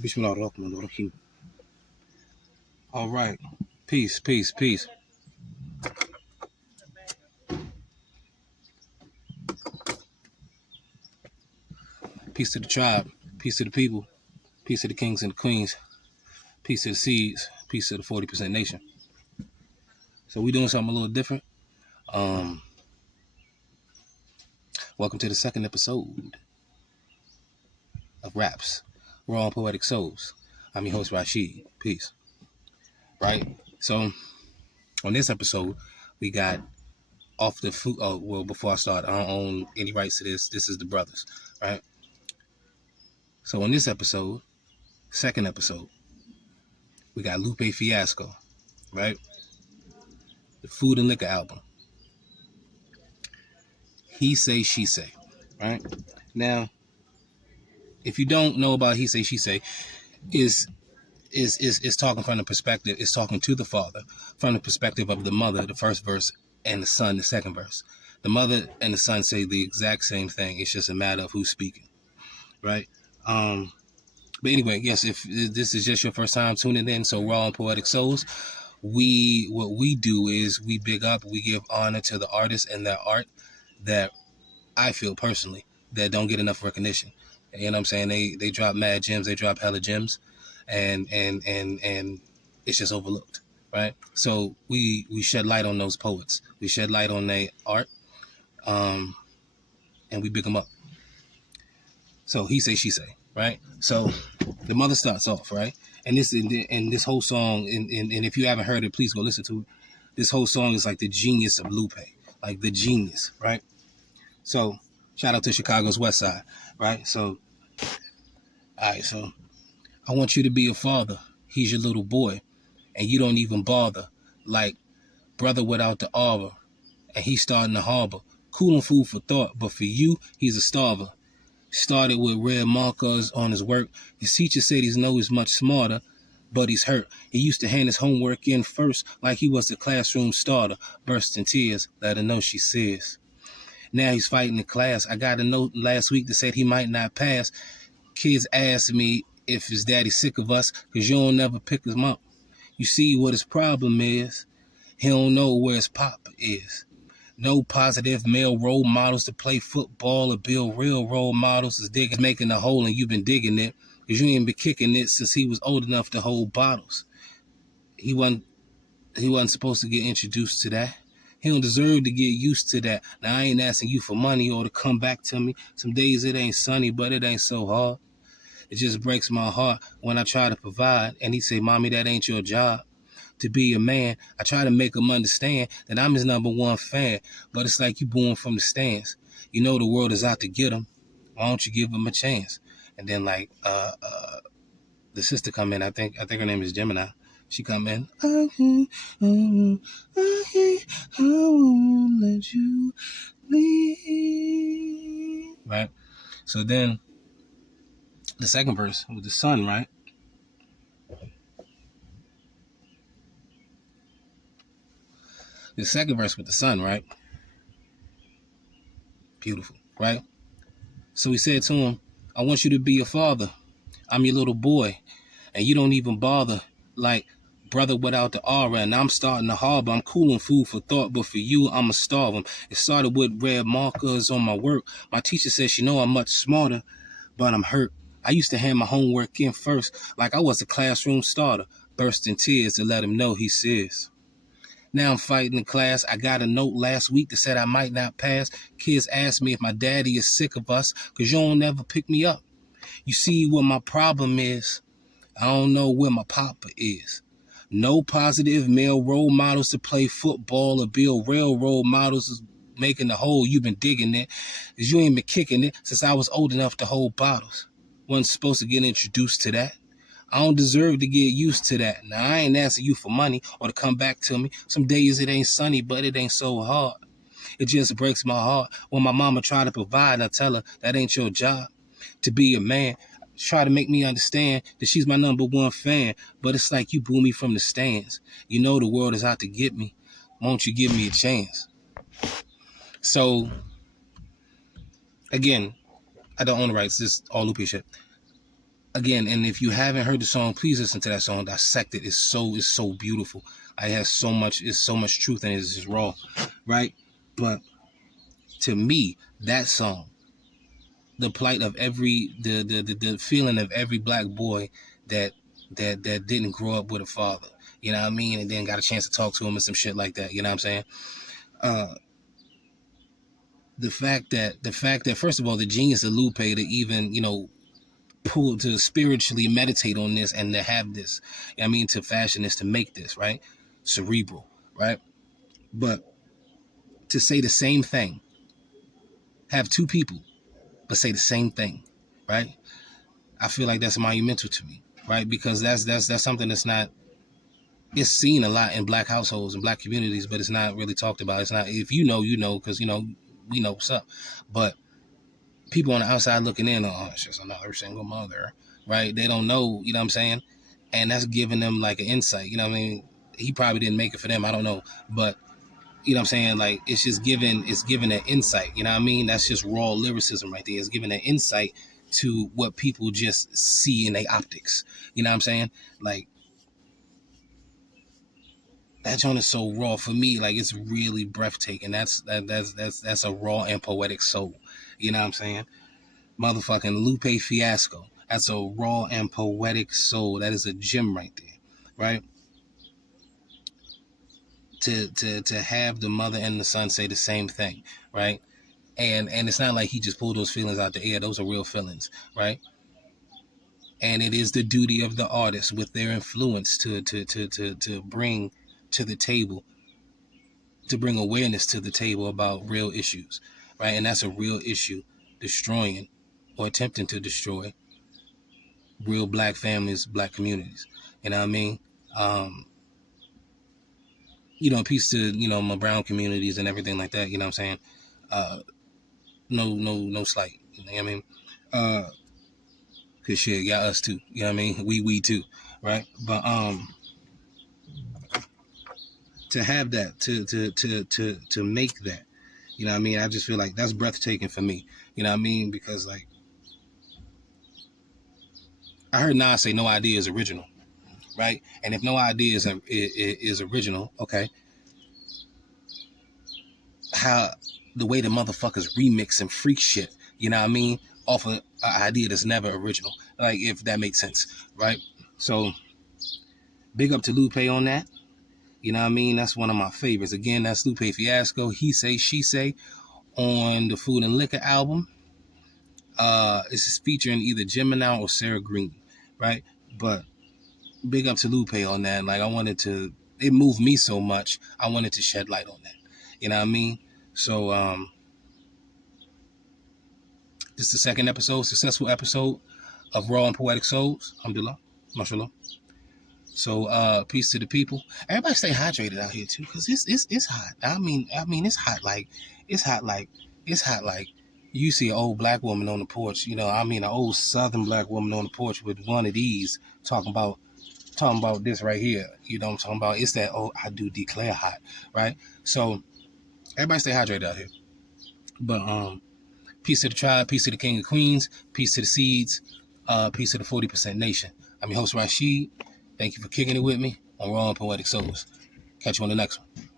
Bismillah. All right. Peace, peace, peace. Peace to the tribe. Peace to the people. Peace to the kings and the queens. Peace to the seeds. Peace to the 40% nation. So we doing something a little different. Welcome to the second episode of R.A.P.S, Raw and Poetic Souls. I'm your host, Rasheed. Peace. Right? So on this episode, we got off the food. Oh, well, before I start, I don't own any rights to this. This is the brothers, right? So on this episode, second episode, we got Lupe Fiasco, right? The Food and Liquor album. He Say, She Say, right? Now, if you don't know about He Say, She Say, is talking from the perspective, it's talking to the father from the perspective of the mother, the first verse, and the son, the second verse. The mother and the son say the exact same thing. It's just a matter of who's speaking, right? But anyway, yes, if this is just your first time tuning in, so Raw and Poetic Souls, what we do is we big up, we give honor to the artists and their art that I feel personally that don't get enough recognition. You know what I'm saying? They drop mad gems, they drop hella gems, and it's just overlooked, right? So we shed light on those poets, we shed light on their art, and we big them up. So He Say, She Say, right? So the mother starts off, right? And this whole song, and if you haven't heard it, please go listen to it. This whole song is like the genius of Lupe, like the genius, right? So shout out to Chicago's West Side, right? So, all right, so I want you to be a father. He's your little boy, and you don't even bother. Like brother without the aura, and he's starting to harbor. Cooling food for thought, but for you, he's a starver. Started with red markers on his work. His teacher said he's much smarter, but he's hurt. He used to hand his homework in first, like he was the classroom starter. Burst in tears, let her know she says. Now he's fighting the class. I got a note last week that said he might not pass. Kids asked me if his daddy's sick of us, because you don't never pick him up. You see what his problem is? He don't know where his papa is. No positive male role models to play football or build real role models. Is digging, making a hole and you've been digging it, because you ain't been kicking it since he was old enough to hold bottles. He wasn't supposed to get introduced to that. He don't deserve to get used to that. Now, I ain't asking you for money or to come back to me. Some days it ain't sunny, but it ain't so hard. It just breaks my heart when I try to provide, and he say, Mommy, that ain't your job. To be a man, I try to make him understand that I'm his number one fan, but it's like you booing from the stands. You know the world is out to get him. Why don't you give him a chance? And then the sister come in. I think her name is Gemini. She come in. I won't let you leave. Right. So then the second verse with the son, right? The second verse with the son, right? Beautiful, right? So he said to him, I want you to be a father. I'm your little boy, and you don't even bother. Like brother without the aura, and I'm starting to harbor. I'm cooling food for thought, but for you, I'ma starve them. It started with red markers on my work. My teacher said she know I'm much smarter, but I'm hurt. I used to hand my homework in first, like I was a classroom starter. Burst in tears to let him know he says. Now I'm fighting in class. I got a note last week that said I might not pass. Kids asked me if my daddy is sick of us, because you don't ever pick me up. You see what my problem is? I don't know where my papa is. No positive male role models to play football or build railroad models is making the hole. You've been digging it, because you ain't been kicking it since I was old enough to hold bottles. Wasn't supposed to get introduced to that. I don't deserve to get used to that. Now, I ain't asking you for money or to come back to me. Some days it ain't sunny, but it ain't so hard. It just breaks my heart when my mama try to provide and I tell her that ain't your job. To be a man, try to make me understand that she's my number one fan, but it's like you boo me from the stands. You know the world is out to get me. Won't you give me a chance? So, again, I don't own the rights. This is all Lupe shit. Again, and if you haven't heard the song, please listen to that song. Dissect it. It's so beautiful. It has so much. It's so much truth in it. It's just raw, right? But to me, that song, the plight of every the feeling of every black boy that that didn't grow up with a father, you know what I mean, and then got a chance to talk to him and some shit like that, you know what I'm saying? Uh, the fact that first of all, the genius of Lupe to even pull to spiritually meditate on this and to have this, you know what I mean, to fashion this, to make this right cerebral, right? But to say the same thing, have two people but say the same thing, right? I feel like that's monumental to me, right? Because that's something that's not, it's seen a lot in black households and black communities, but it's not really talked about. It's not, if you know, because we know what's up. But people on the outside looking in, oh, it's just another single mother, right? They don't know, you know what I'm saying? And that's giving them like an insight, you know what I mean? He probably didn't make it for them, I don't know. But you know what I'm saying? Like, it's giving an insight, you know what I mean? That's just raw lyricism right there. It's giving an insight to what people just see in their optics. You know what I'm saying? Like, that joint is so raw for me. Like, it's really breathtaking. That's a raw and poetic soul. You know what I'm saying? Motherfucking Lupe Fiasco. That's a raw and poetic soul. That is a gem right there, right? To have the mother and the son say the same thing, right? And it's not like he just pulled those feelings out the air. Those are real feelings, right? And it is the duty of the artist with their influence to bring to the table, to bring awareness to the table about real issues, right? And that's a real issue, destroying or attempting to destroy real black families, black communities. You know what I mean? Um, peace to, my brown communities and everything like that, you know what I'm saying? Uh, no slight, you know what I mean? Cause shit, got us too, you know what I mean? We too, right? But to have that, to make that, you know what I mean? I just feel like that's breathtaking for me, you know what I mean? Because like, I heard Nas say no idea is original, right? And if no idea is original, okay, how the way the motherfuckers remix and freak shit, you know what I mean, off of an idea that's never original, like, if that makes sense, right? So big up to Lupe on that, you know what I mean? That's one of my favorites. Again, that's Lupe Fiasco, He Say She Say, on the Food and Liquor album. This is featuring either Gemini or Sarah Green, right? But big up to Lupe on that. Like, it moved me so much, I wanted to shed light on that, you know what I mean? So this is the second successful episode of Raw and Poetic Souls. Alhamdulillah, mashallah. So peace to the people. Everybody stay hydrated out here too, because it's hot. I mean it's hot like you see an old black woman on the porch, an old southern black woman on the porch with one of these talking about this right here. You know what I'm talking about? It's that, oh, I do declare hot, right? So everybody stay hydrated out here. But peace to the tribe, peace to the king of queens, peace to the seeds, peace to the 40% nation. I'm your host, Rasheed. Thank you for kicking it with me on Raw and Poetic Souls. Catch you on the next one.